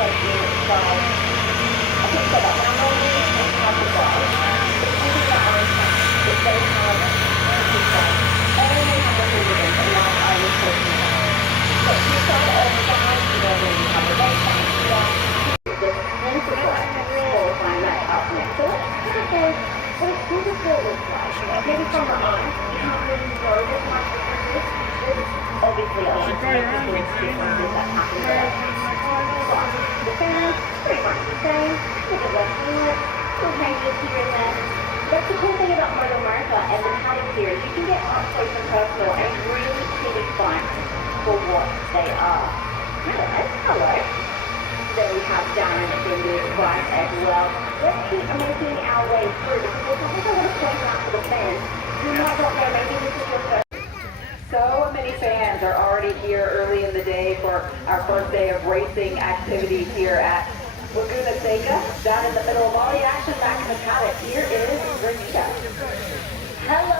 like unit size. I think so that normally it's hard to buy. It's using your own time. It's very hard to keep that. Only have the ingredients and like I was talking about. So you start all the time, you know, when you have a race track here, this interplay qualifying that up next to it. What a beautiful looks like. Maybe from the eye, you can't really know there's much differences. There's obviously a lot of differences that happen there. But the fans, pretty much the same. Look at what's in it. Little changes here and there. That's the cool thing about MotoAmerica and the paddock here is you can get up close and personal and really see the bikes for what they are. Hello. Then we have Darren in this bike as well. Let's keep making our way through because there's something I want to point out to the fans who might not know, maybe this is your first. So many fans are already here early in the day for our first day of racing activities here at Laguna Seca. Down in the middle of all the action back in the paddock, here is Rita. Hello.